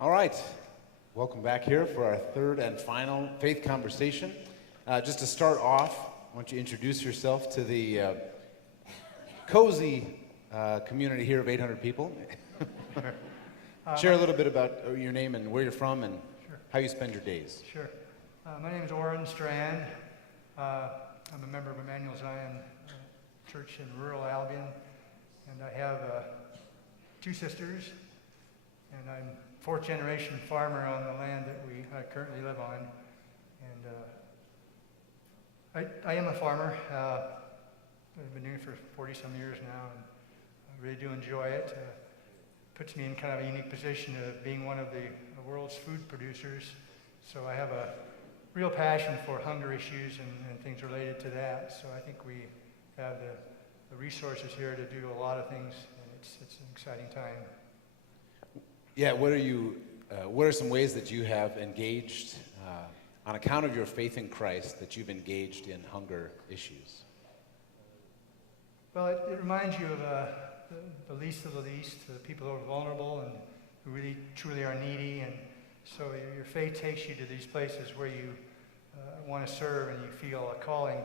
All right, welcome back here for our third and final faith conversation. Just to start off, why don't you introduce yourself to the cozy community here of 800 people. Share a little bit about your name and where you're from and how you spend your days. Sure. My name is Orrin Strand. I'm a member of Emmanuel Zion Church in rural Albion, and I have two sisters, and I'm fourth generation farmer on the land that we currently live on. And I am a farmer. I've been doing it for 40 some years now, and I really do enjoy it. Puts me in kind of a unique position of being one of the world's food producers. So I have a real passion for hunger issues and things related to that. So I think we have the resources here to do a lot of things, and it's an exciting time. Yeah, what are some ways that you have engaged, on account of your faith in Christ, that you've engaged in hunger issues? Well, it reminds you of the least of the least, the people who are vulnerable and who really truly are needy. And so your faith takes you to these places where you want to serve and you feel a calling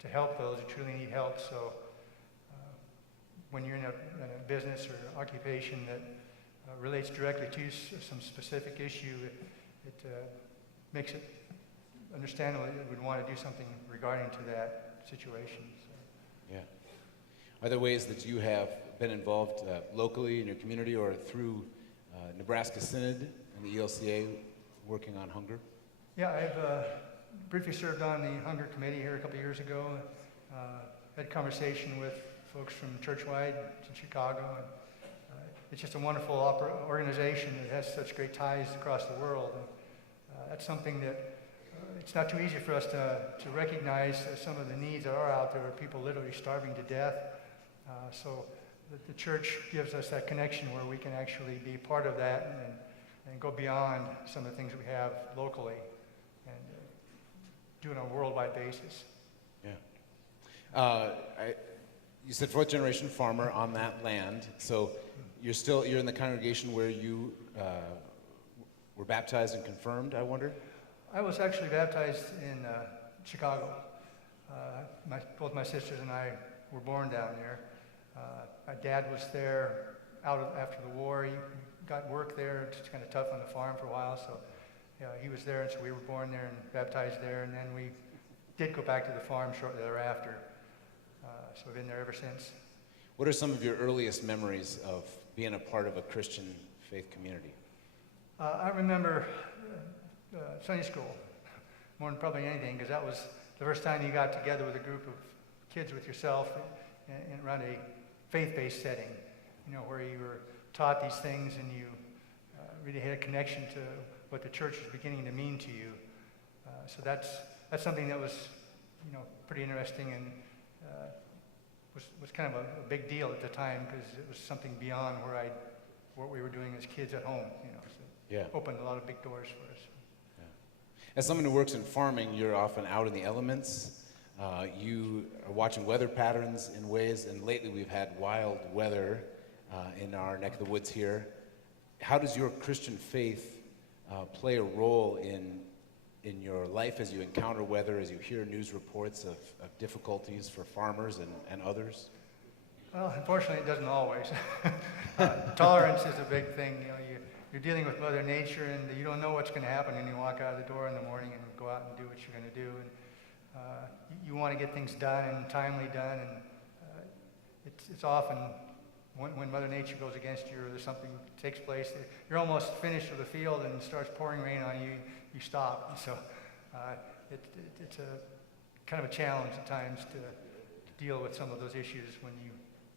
to help those who truly need help. So when you're in a business or occupation that relates directly to some specific issue, it makes it understandable that you would want to do something regarding to that situation. So. Yeah. Are there ways that you have been involved locally in your community or through Nebraska Synod and the ELCA working on hunger? Yeah, I've briefly served on the Hunger Committee here a couple years ago. Had conversation with folks from Churchwide in Chicago. And, it's just a wonderful organization that has such great ties across the world. And, that's something that it's not too easy for us to recognize some of the needs that are out there, people literally starving to death. So the church gives us that connection where we can actually be part of that and go beyond some of the things we have locally and do it on a worldwide basis. Yeah. You said fourth generation farmer on that land, so you're in the congregation where you were baptized and confirmed, I wonder? I was actually baptized in Chicago. Both my sisters and I were born down there. My dad was there after the war. He got work there. It's kind of tough on the farm for a while, so he was there, and so we were born there and baptized there, and then we did go back to the farm shortly thereafter. So we've been there ever since. What are some of your earliest memories of being a part of a Christian faith community? I remember Sunday school more than probably anything, because that was the first time you got together with a group of kids with yourself and around a faith-based setting, where you were taught these things and you really had a connection to what the church was beginning to mean to you. So that's something that was, pretty interesting and was kind of a big deal at the time, because it was something beyond what we were doing as kids at home. So it opened a lot of big doors for us. Yeah. As someone who works in farming, you're often out in the elements. You are watching weather patterns in ways, and lately we've had wild weather in our neck of the woods here. How does your Christian faith play a role in your life as you encounter weather, as you hear news reports of difficulties for farmers and others? Well, unfortunately, it doesn't always. Tolerance is a big thing. You're dealing with Mother Nature, and you don't know what's going to happen when you walk out of the door in the morning and go out and do what you're going to do. And you want to get things done and timely done, and it's often when Mother Nature goes against you or there's something takes place, you're almost finished with the field and it starts pouring rain on you, you stop. And so it's a kind of a challenge at times to deal with some of those issues when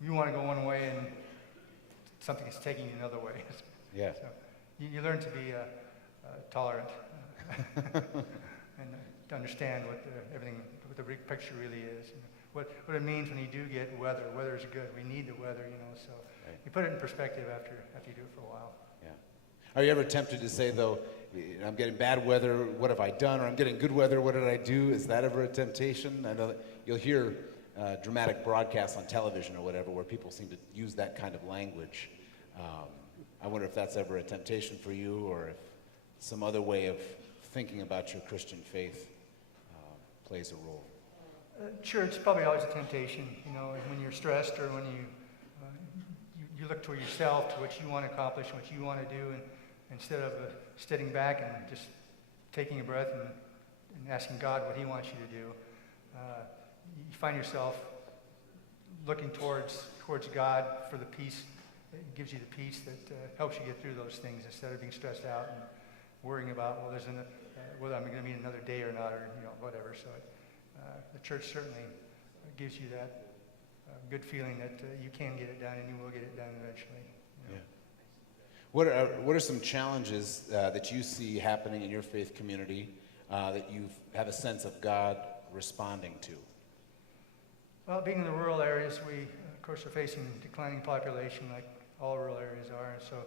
you want to go one way and something is taking you another way. Yeah. So you learn to be tolerant and to understand what the big picture really is. What it means when you do get weather. Weather is good. We need the weather, so right. You put it in perspective after you do it for a while. Yeah. Are you ever tempted to say, though, I'm getting bad weather, what have I done? Or I'm getting good weather, what did I do? Is that ever a temptation? I know that you'll hear dramatic broadcasts on television or whatever where people seem to use that kind of language. I wonder if that's ever a temptation for you, or if some other way of thinking about your Christian faith plays a role. Sure, it's probably always a temptation, when you're stressed or when you look toward yourself, to what you want to accomplish, what you want to do, and instead of sitting back and just taking a breath and asking God what he wants you to do, you find yourself looking towards God for the peace. It gives you the peace that helps you get through those things instead of being stressed out and worrying about, whether I'm going to meet another day or not, or whatever. So the church certainly gives you that good feeling that you can get it done, and you will get it done eventually. Yeah. What are some challenges that you see happening in your faith community that you have a sense of God responding to? Well, being in the rural areas, we, of course, are facing declining population like all rural areas are. And so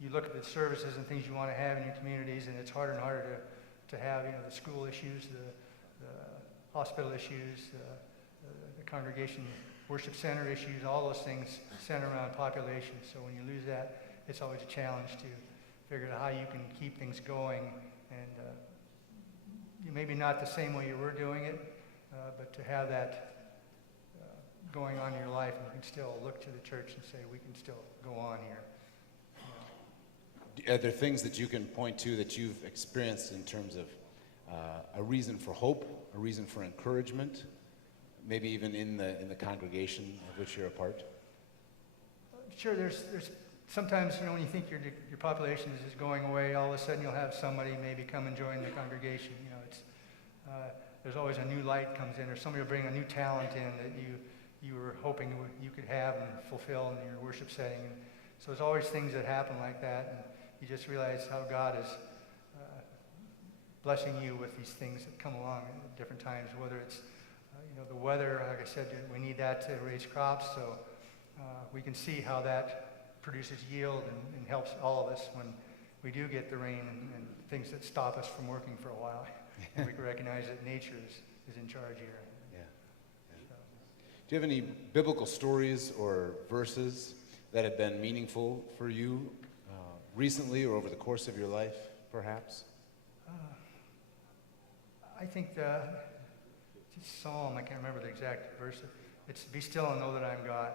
you look at the services and things you want to have in your communities, and it's harder and harder to have, the school issues, the hospital issues, the congregation worship center issues, all those things center around population. So when you lose that, it's always a challenge to figure out how you can keep things going, and maybe not the same way you were doing it, but to have that going on in your life, and you can still look to the church and say, we can still go on here. Are there things that you can point to that you've experienced in terms of a reason for hope, a reason for encouragement, maybe even in the congregation of which you're a part? Sure, there's sometimes, when you think your population is just going away, all of a sudden you'll have somebody maybe come and join the congregation. There's always a new light comes in, or somebody will bring a new talent in that you were hoping you could have and fulfill in your worship setting. And so there's always things that happen like that, and you just realize how God is blessing you with these things that come along at different times, whether it's the weather. Like I said, we need that to raise crops, so we can see how that produces yield and helps all of us when we do get the rain and things that stop us from working for a while. And we can recognize that nature is in charge here. Yeah. So. Do you have any biblical stories or verses that have been meaningful for you recently or over the course of your life, perhaps? I think the Psalm, I can't remember the exact verse. It's "Be still and know that I'm God."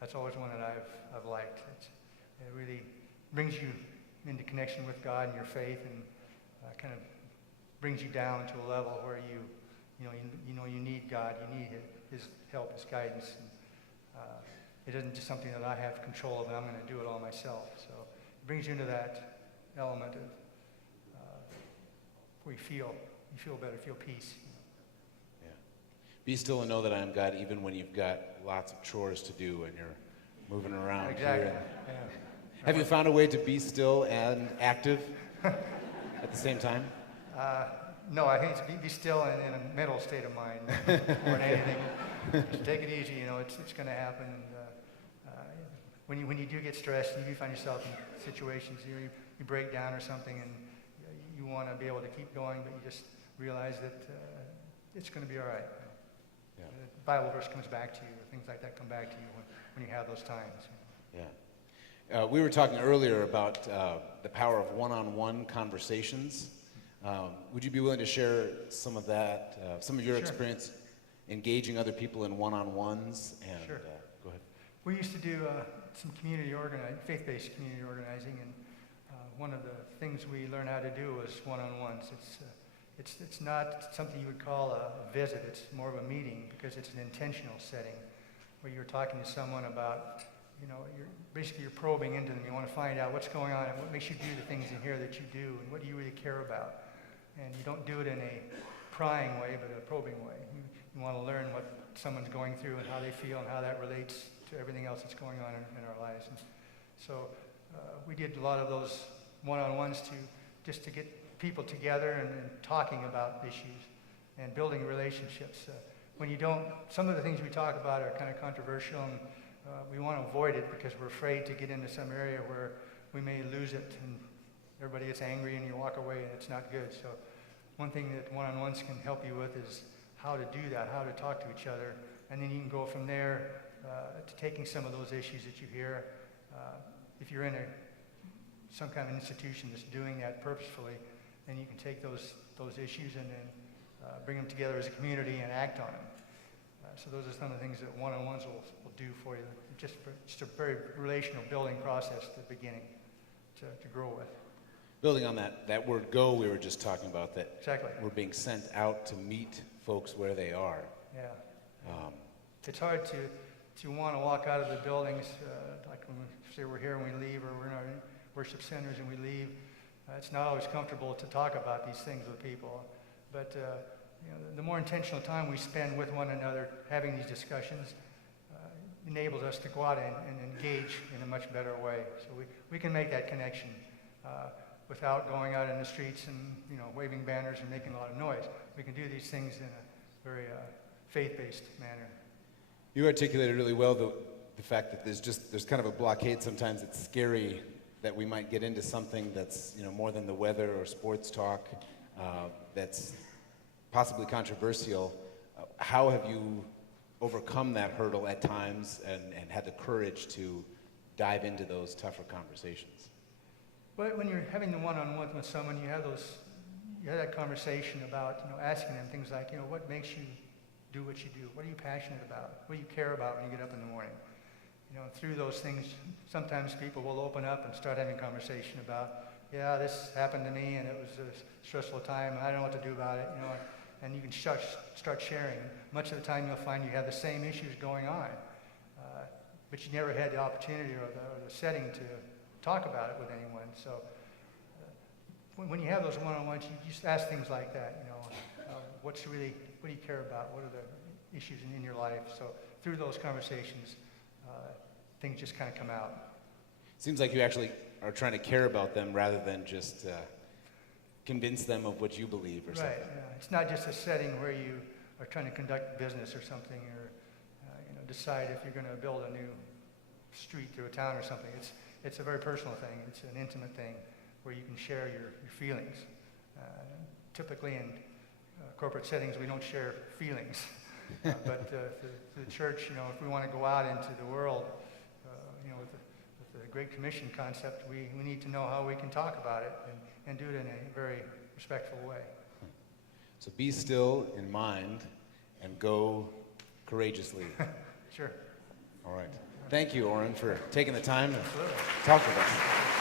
That's always one that I've liked. It really brings you into connection with God and your faith, and kind of brings you down to a level where you need God, you need His help, His guidance. And, it isn't just something that I have control of, and I'm going to do it all myself. So it brings you into that element of where you feel better, feel peace. Yeah. Be still and know that I am God, even when you've got lots of chores to do and you're moving around. Exactly. Here. Yeah. Have you found a way to be still and active at the same time? No, I think it's be still and in a mental state of mind more than anything. Just take it easy, it's going to happen. And when you do get stressed and you do find yourself in situations, you break down or something, and you want to be able to keep going, but you just realize that it's going to be all right. Yeah. The Bible verse comes back to you, or things like that come back to you when you have those times. Yeah. We were talking earlier about the power of one-on-one conversations. Would you be willing to share some of that, some of your Sure. experience engaging other people in one-on-ones? And Sure. Go ahead. We used to do some faith-based community organizing, and one of the things we learned how to do was one-on-ones. It's not something you would call a visit. It's more of a meeting, because it's an intentional setting where you're talking to someone about, you're probing into them. You want to find out what's going on and what makes you do the things in here that you do, and what do you really care about. And you don't do it in a prying way, but a probing way. You want to learn what someone's going through and how they feel and how that relates to everything else that's going on in our lives. And so we did a lot of those one-on-ones just to get people together and talking about issues and building relationships. Some of the things we talk about are kind of controversial, and we want to avoid it because we're afraid to get into some area where we may lose it and everybody gets angry and you walk away, and it's not good. So one thing that one-on-ones can help you with is how to do that, how to talk to each other, and then you can go from there to taking some of those issues that you hear if you're in some kind of institution that's doing that purposefully, then you can take those issues and then bring them together as a community and act on them. So those are some of the things that one-on-ones will do for you. Just a very relational building process at the beginning to grow with. Building on that word "go" we were just talking about, that Exactly. we're being sent out to meet folks where they are. Yeah. It's hard to want to walk out of the buildings, like when we say we're here and we leave, or we're in our worship centers and we leave. It's not always comfortable to talk about these things with people, but the more intentional time we spend with one another having these discussions enables us to go out and engage in a much better way. So we can make that connection without going out in the streets and waving banners and making a lot of noise. We can do these things in a very faith-based manner. You articulated really well the fact that there's kind of a blockade. Sometimes it's scary that we might get into something that's more than the weather or sports talk, that's possibly controversial. How have you overcome that hurdle at times and had the courage to dive into those tougher conversations? But when you're having the one-on-one with someone, you have that conversation about asking them things like what makes you do what you do? What are you passionate about? What do you care about when you get up in the morning? Through those things, sometimes people will open up and start having conversation about, yeah, this happened to me and it was a stressful time and I don't know what to do about it, and you can start sharing. Much of the time you'll find you have the same issues going on, but you never had the opportunity or the setting to talk about it with anyone. So when you have those one-on-ones, you just ask things like that, what do you care about? What are the issues in your life? So through those conversations, things just kind of come out. Seems like you actually are trying to care about them rather than just convince them of what you believe or something. Right. Yeah. It's not just a setting where you are trying to conduct business or something, or decide if you're going to build a new street through a town or something. It's a very personal thing. It's an intimate thing where you can share your feelings. Typically in corporate settings, we don't share feelings. But the church, if we want to go out into the world, with the Great Commission concept, we need to know how we can talk about it and do it in a very respectful way. So be still in mind and go courageously. Sure. All right. Thank you, Orrin, for taking the time to Absolutely. talk with us.